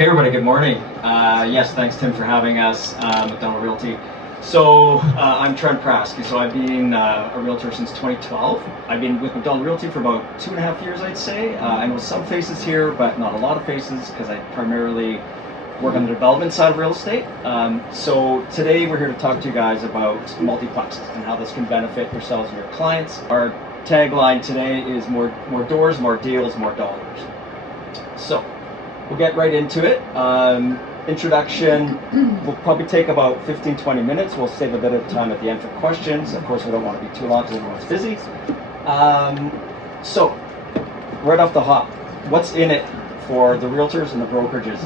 Okay, everybody, good morning. Yes, thanks, Tim, for having us, Macdonald Realty. So, I'm Trent Praski. So I've been a realtor since 2012. I've been with Macdonald Realty for about 2.5 years, I'd say. I know some faces here, but not a lot of faces, because I primarily work on the development side of real estate. So today we're here to talk to you guys about multiplexes and how this can benefit yourselves and your clients. Our tagline today is more doors, more deals, more dollars. So we'll get right into it. Introduction will probably take about 15-20 minutes. We'll save a bit of time at the end for questions. Of course, we don't want to be too long because everyone's busy. So right off the hop, what's in it for the realtors and the brokerages?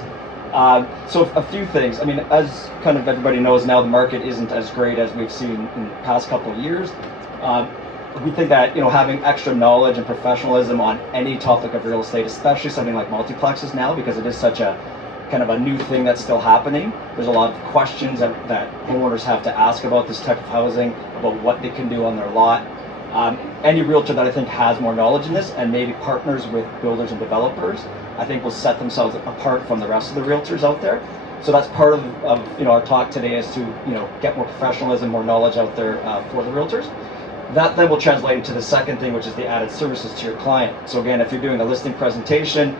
So a few things. I mean, as kind of everybody knows now, the market isn't as great as we've seen in the past couple of years. We think that, having extra knowledge and professionalism on any topic of real estate, especially something like multiplexes now, because it is such a kind of a new thing that's still happening. There's a lot of questions that homeowners have to ask about this type of housing, about what they can do on their lot. Any realtor that I think has more knowledge in this and maybe partners with builders and developers, I think will set themselves apart from the rest of the realtors out there. So that's part of our talk today, is to get more professionalism, more knowledge out there for the realtors. That then will translate into the second thing, which is the added services to your client. So again, if you're doing a listing presentation,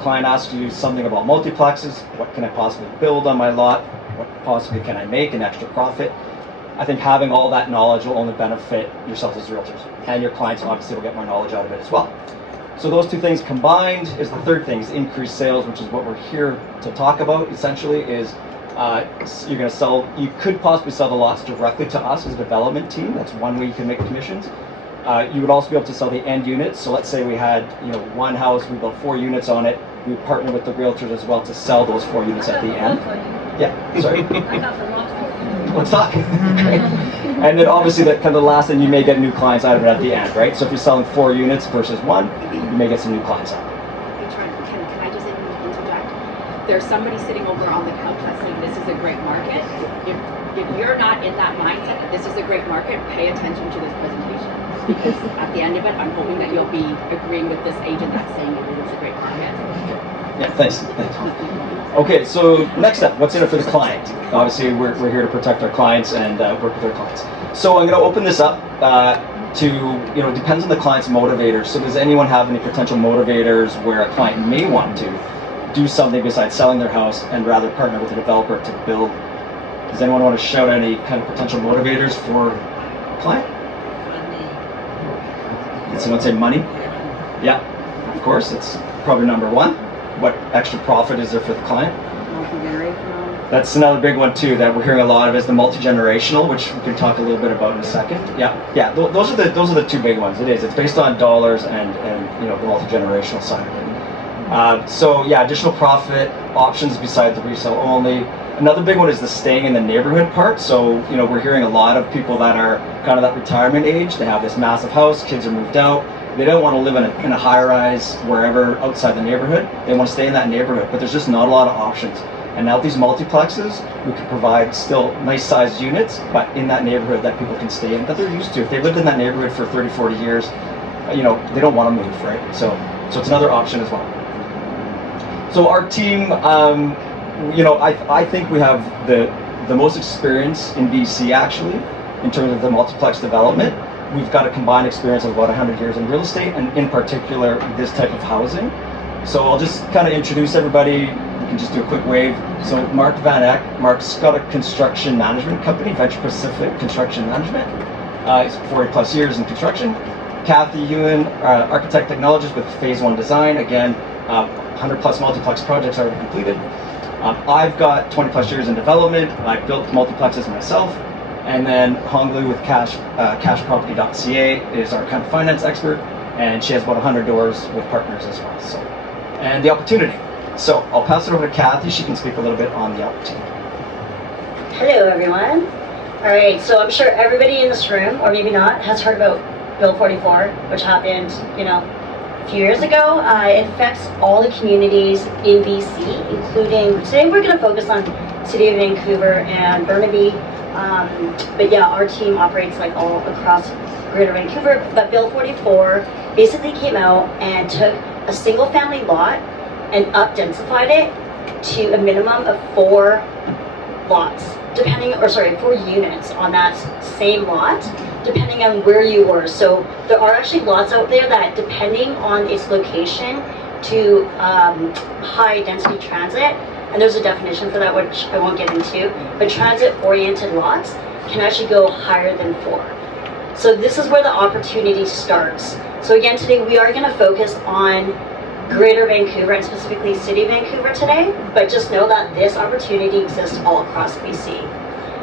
client asks you something about multiplexes, what can I possibly build on my lot? What possibly can I make an extra profit? I think having all that knowledge will only benefit yourselves as realtors, and your clients obviously will get more knowledge out of it as well. So those two things combined is the third thing, is increased sales, which is what we're here to talk about. Essentially, is you're going to sell. You could possibly sell the lots directly to us as a development team. That's one way you can make commissions. You would also be able to sell the end units. So let's say we had one house, we built 4 units on it. We would partner with the realtors as well to sell those 4 units at the end. Yeah, sorry. Let's talk. And then obviously that kind of the last thing, you may get new clients out of it at the end, right? So if you're selling 4 units versus 1, you may get some new clients out of it. Hey Trent, can I just interject? There's somebody sitting over on the couch that's saying this is a great market. If you're not in that mindset that this is a great market, pay attention to this presentation. Because at the end of it, I'm hoping that you'll be agreeing with this agent that's saying it is a great market. Yeah, thanks. Okay, so next up, what's in it for the client? Obviously, we're here to protect our clients and work with our clients. So I'm going to open this up to, depends on the client's motivators. So does anyone have any potential motivators where a client may want to do something besides selling their house and rather partner with a developer to build? Does anyone want to shout any kind of potential motivators for a client? Did someone say money? Yeah, of course, it's probably number one. What extra profit is there for the client? Multi-generational. That's another big one too that we're hearing a lot of, is the multi-generational, which we can talk a little bit about in a second. Yeah. Those are the 2 big ones. It's based on dollars and the multi-generational side of it. So yeah, additional profit options besides the resale only. Another big one is the staying in the neighborhood part. So we're hearing a lot of people that are kind of that retirement age. They have this massive house, kids are moved out. They don't want to live in a high-rise wherever outside the neighborhood. They want to stay in that neighborhood, but there's just not a lot of options. And now with these multiplexes, we can provide still nice-sized units, but in that neighborhood that people can stay in, that they're used to. If they've lived in that neighborhood for 30, 40 years, they don't want to move, right? So it's another option as well. So our team, I think we have the most experience in BC, actually, in terms of the multiplex development. We've got a combined experience of about 100 years in real estate, and in particular, this type of housing. So I'll just kind of introduce everybody. We can just do a quick wave. So Mark Van Eck. Mark's got a construction management company, Venture Pacific Construction Management. He's 40 plus years in construction. Kathy Yuen, architect technologist with Phase 1 Design. Again, 100 plus multiplex projects already completed. I've got 20 plus years in development. I've built multiplexes myself. And then Huong Luu with CashProperty.ca is our kind of finance expert, and she has about 100 doors with partners as well. So, and the opportunity. So I'll pass it over to Kathy. She can speak a little bit on the opportunity. Hello, everyone. All right, so I'm sure everybody in this room, or maybe not, has heard about Bill 44, which happened, a few years ago. It affects all the communities in BC, including, today we're going to focus on City of Vancouver and Burnaby. But yeah, our team operates like all across Greater Vancouver. But Bill 44 basically came out and took a single family lot and up densified it to a minimum of 4 lots, four units on that same lot, depending on where you were. So there are actually lots out there that, depending on its location to high density transit, and there's a definition for that which I won't get into, but transit oriented lots can actually go higher than 4. So this is where the opportunity starts. So again, today we are going to focus on Greater Vancouver and specifically City of Vancouver today, but just know that this opportunity exists all across BC.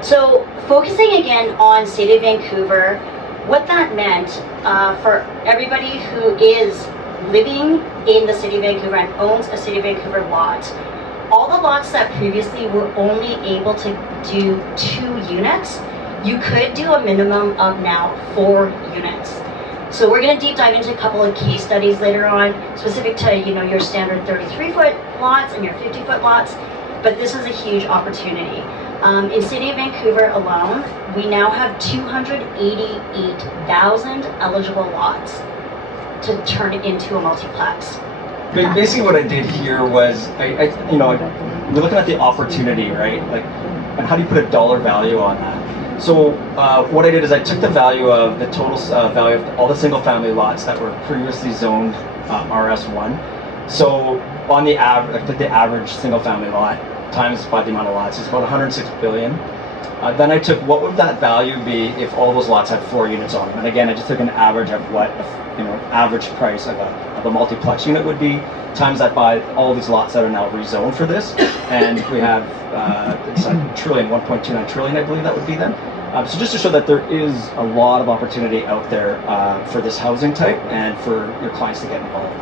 So focusing again on City of Vancouver, what that meant for everybody who is living in the City of Vancouver and owns a City of Vancouver lot, all the lots that previously were only able to do 2 units, you could do a minimum of now 4 units. So we're going to deep dive into a couple of case studies later on, specific to your standard 33-foot lots and your 50-foot lots, but this is a huge opportunity. In City of Vancouver alone, we now have 288,000 eligible lots to turn into a multiplex. Basically, what I did here was, we're looking at the opportunity, right? Like, and how do you put a dollar value on that? So what I did is I took the value of the total value of all the single-family lots that were previously zoned RS1. So on the average, I took the average single-family lot times by the amount of lots. It's about 106 billion. Then I took what would that value be if all those lots had 4 units on them. And again, I just took an average of what average price of a multiplex unit would be, times that by all these lots that are now rezoned for this, and we have it's like trillion, 1.29 trillion, I believe that would be then. So just to show that there is a lot of opportunity out there for this housing type and for your clients to get involved,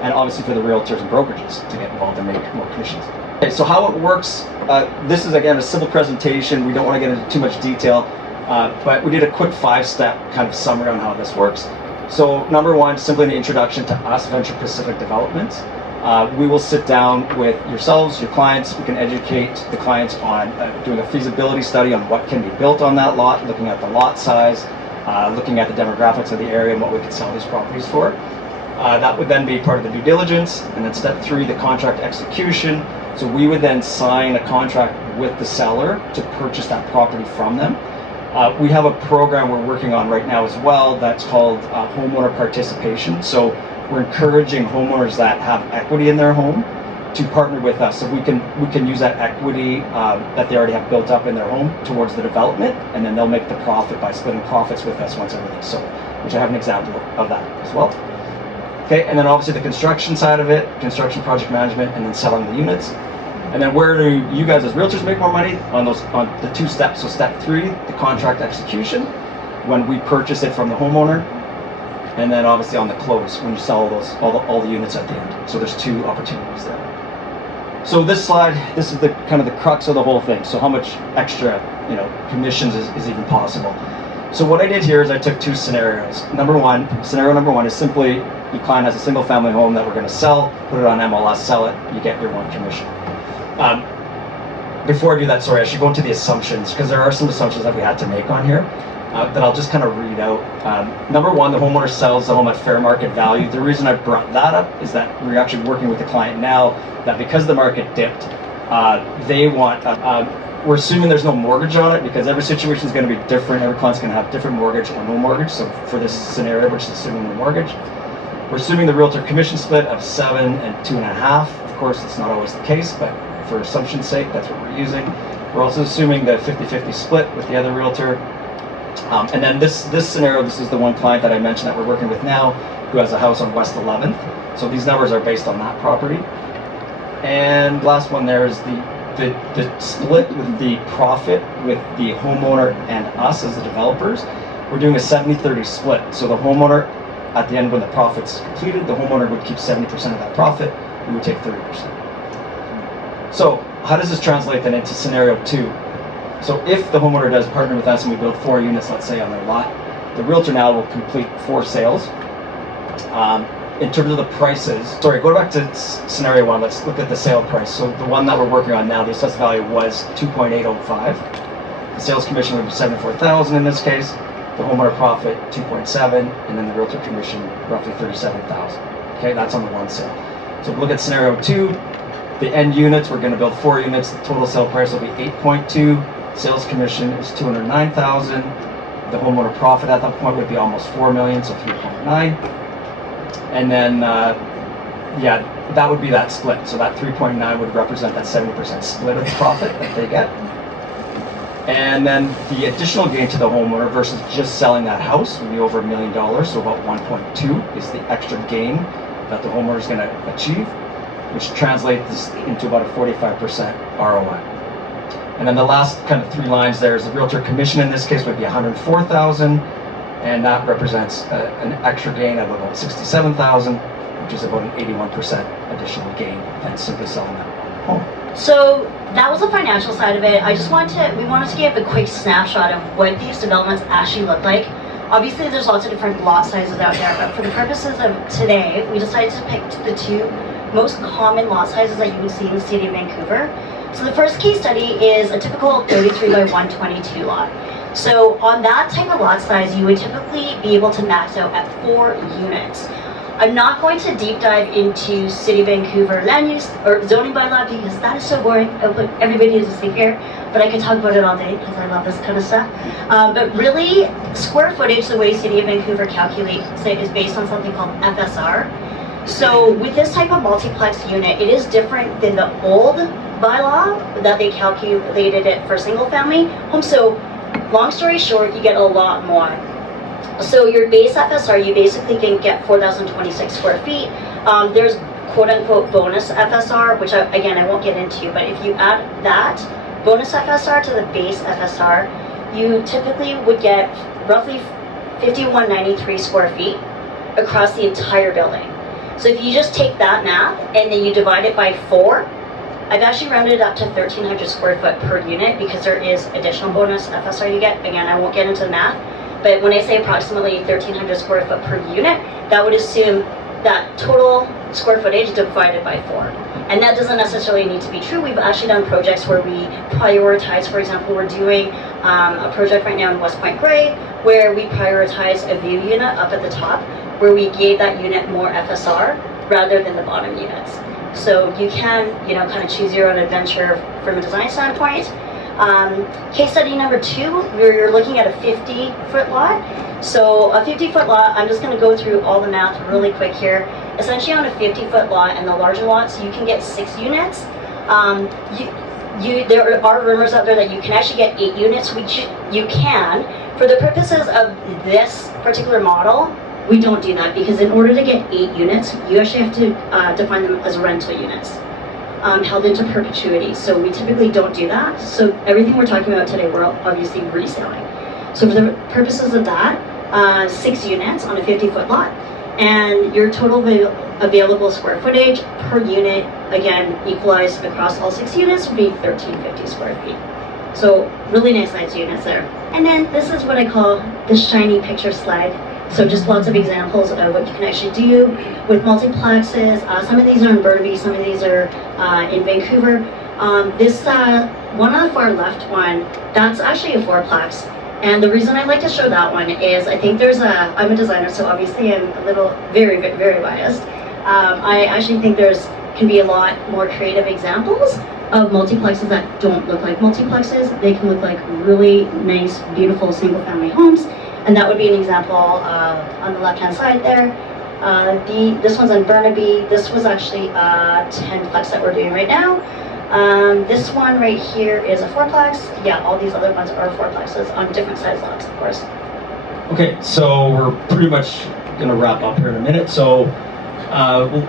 and obviously for the realtors and brokerages to get involved and make more commissions. Okay, so how it works, this is again a simple presentation. We don't want to get into too much detail, but we did a quick 5-step kind of summary on how this works. So number 1, simply an introduction to us, Venture Pacific Developments. We will sit down with yourselves, your clients. We can educate the clients on doing a feasibility study on what can be built on that lot, looking at the lot size, looking at the demographics of the area and what we could sell these properties for. That would then be part of the due diligence. And then step 3, the contract execution. So we would then sign a contract with the seller to purchase that property from them. We have a program we're working on right now as well that's called homeowner participation. So we're encouraging homeowners that have equity in their home to partner with us, so we can use that equity that they already have built up in their home towards the development, and then they'll make the profit by splitting profits with us once everything's sold, which I have an example of that as well. Okay, and then obviously the construction side of it, construction project management, and then selling the units. And then where do you guys as realtors make more money? On the 2 steps. So step 3, the contract execution, when we purchase it from the homeowner, and then obviously on the close when you sell all the units at the end. So there's 2 opportunities there. So this slide, this is the kind of the crux of the whole thing. So how much extra commissions is even possible? So what I did here is I took 2 scenarios. Scenario number one is simply your client has a single family home that we're going to sell, put it on MLS, sell it, you get your 1 commission. Before I do that, sorry, I should go into the assumptions, because there are some assumptions that we had to make on here that I'll just kind of read out. Number 1, the homeowner sells the home at fair market value. The reason I brought that up is that we're actually working with the client now that because the market dipped, they want, we're assuming there's no mortgage on it, because every situation is going to be different. Every client's going to have different mortgage or no mortgage. So for this scenario, which is assuming no mortgage, we're assuming the realtor commission split of 7 and 2.5. Of course, it's not always the case, but for assumption's sake, that's what we're using. We're also assuming the 50-50 split with the other realtor. And then this scenario, this is the one client that I mentioned that we're working with now, who has a house on West 11th. So these numbers are based on that property. And last one there is the split with the profit with the homeowner and us as the developers. We're doing a 70-30 split. So the homeowner, at the end when the profit's completed, the homeowner would keep 70% of that profit. We would take 30%. So how does this translate then into scenario 2? So if the homeowner does partner with us and we build 4 units, let's say on their lot, the realtor now will complete 4 sales. In terms of the prices, sorry, go back to scenario 1, let's look at the sale price. So the one that we're working on now, the assessed value was 2.805. The sales commission would be 74,000 in this case. The homeowner profit 2.7, and then the realtor commission roughly 37,000. Okay, that's on the 1 sale. So if we look at scenario 2, The end units, we're going to build 4 units. The total sale price will be 8.2. Sales commission is 209,000. The homeowner profit at that point would be almost 4 million, so 3.9. And then, yeah, that would be that split. So that 3.9 would represent that 70% split of profit that they get. And then the additional gain to the homeowner versus just selling that house would be over $1 million, so about 1.2 is the extra gain that the homeowner is going to achieve, which translates into about a 45% ROI. And then the last kind of 3 lines there is the realtor commission in this case would be 104,000, and that represents an extra gain of about 67,000, which is about an 81% additional gain than simply selling that home. So that was the financial side of it. We wanted to give a quick snapshot of what these developments actually look like. Obviously, there's lots of different lot sizes out there, but for the purposes of today, we decided to pick the 2 most common lot sizes that you would see in the city of Vancouver. So the first case study is a typical 33 by 122 lot. So on that type of lot size, you would typically be able to max out at 4 units. I'm not going to deep dive into City of Vancouver land use or zoning bylaw because that is so boring. I'll put everybody to sleep here, but I could talk about it all day because I love this kind of stuff. But really, square footage, the way City of Vancouver calculates it, is based on something called FSR. So with this type of multiplex unit, it is different than the old bylaw that they calculated it for single family homes. So long story short, you get a lot more. So your base FSR, you basically can get 4,026 square feet. There's quote-unquote bonus FSR, which again I won't get into, but if you add that bonus FSR to the base FSR, you typically would get roughly 5,193 square feet across the entire building. So if you just take that math and then you divide it by 4, I've actually rounded it up to 1,300 square foot per unit because there is additional bonus FSR you get. Again, I won't get into the math. But when I say approximately 1,300 square foot per unit, that would assume that total square footage divided by 4. And that doesn't necessarily need to be true. We've actually done projects where we prioritize. For example, we're doing a project right now in West Point Grey where we prioritize a view unit up at the top where we gave that unit more FSR rather than the bottom units. So you can, kind of choose your own adventure from a design standpoint. Case study number 2, we're looking at a 50-foot lot. So a 50-foot lot, I'm just going to go through all the math really quick here. Essentially on a 50-foot lot and the larger lots, you can get 6 units. There are rumors out there that you can actually get 8 units, which you can. For the purposes of this particular model, we don't do that because in order to get 8 units, you actually have to define them as rental units. Held into perpetuity. So we typically don't do that. So everything we're talking about today, we're obviously reselling. So for the purposes of that, 6 units on a 50-foot lot, and your total available square footage per unit, again, equalized across all 6 units, would be 1,350 square feet. So really nice sized units there. And then this is what I call the shiny picture slide. So just lots of examples of what you can actually do with multiplexes. Some of these are in Burnaby, some of these are in Vancouver. This one on the far left one, that's actually a 4-plex. And the reason I like to show that one is I think I'm a designer, so obviously I'm a little, very, very biased. I actually think can be a lot more creative examples of multiplexes that don't look like multiplexes. They can look like really nice, beautiful single family homes. And that would be an example on the left-hand side there. This one's in Burnaby. This was actually a 10-plex that we're doing right now. This one right here is a 4-plex. Yeah, all these other ones are 4-plexes on different size lots, of course. Okay, so we're pretty much going to wrap up here in a minute. So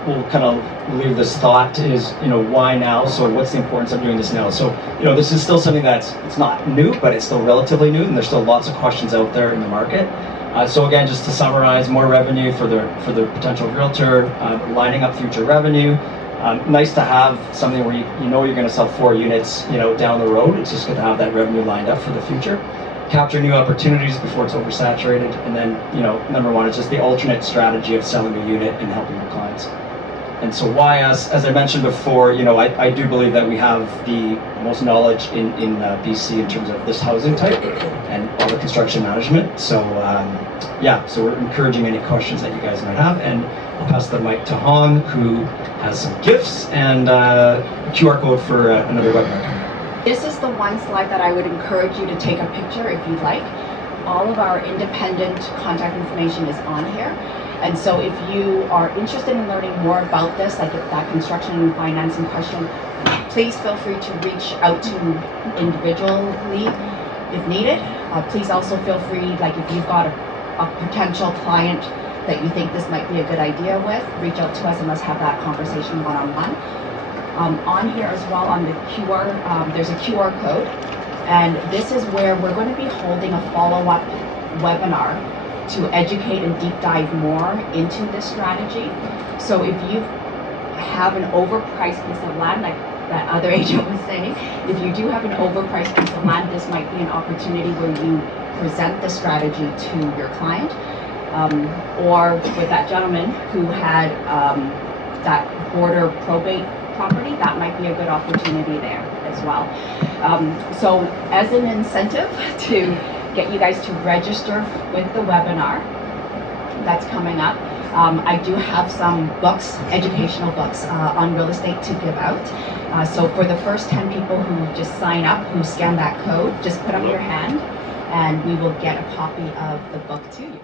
we'll kind of leave this thought is, why now? So what's the importance of doing this now? So, this is still something it's not new, but it's still relatively new, and there's still lots of questions out there in the market. So again, just to summarize, more revenue for the potential realtor, lining up future revenue. Nice to have something where you know you're going to sell 4 units, down the road. It's just good to have that revenue lined up for the future. Capture new opportunities before it's oversaturated, and then number 1 is just the alternate strategy of selling a unit and helping your clients. And so why us? As I mentioned before, I do believe that we have the most knowledge in BC in terms of this housing type and all the construction management. So so we're encouraging any questions that you guys might have, and I'll pass the mic to Hong, who has some gifts and a QR code for another webinar. This is the one slide that I would encourage you to take a picture if you'd like. All of our independent contact information is on here. And so if you are interested in learning more about this, like if that construction and financing question, please feel free to reach out to individually if needed. Please also feel free, like if you've got a potential client that you think this might be a good idea with, reach out to us and let's have that conversation one-on-one. On here as well, on the QR, there's a QR code, and this is where we're going to be holding a follow-up webinar to educate and deep dive more into this strategy. So if you have an overpriced piece of land, like that other agent was saying, if you do have an overpriced piece of land, this might be an opportunity where you present the strategy to your client. Or with that gentleman who had that border probate property, that might be a good opportunity there as well. So as an incentive to get you guys to register with the webinar that's coming up, I do have some books, educational books on real estate to give out. So for the first 10 people who just sign up, who scan that code, just put up your hand and we will get a copy of the book to you.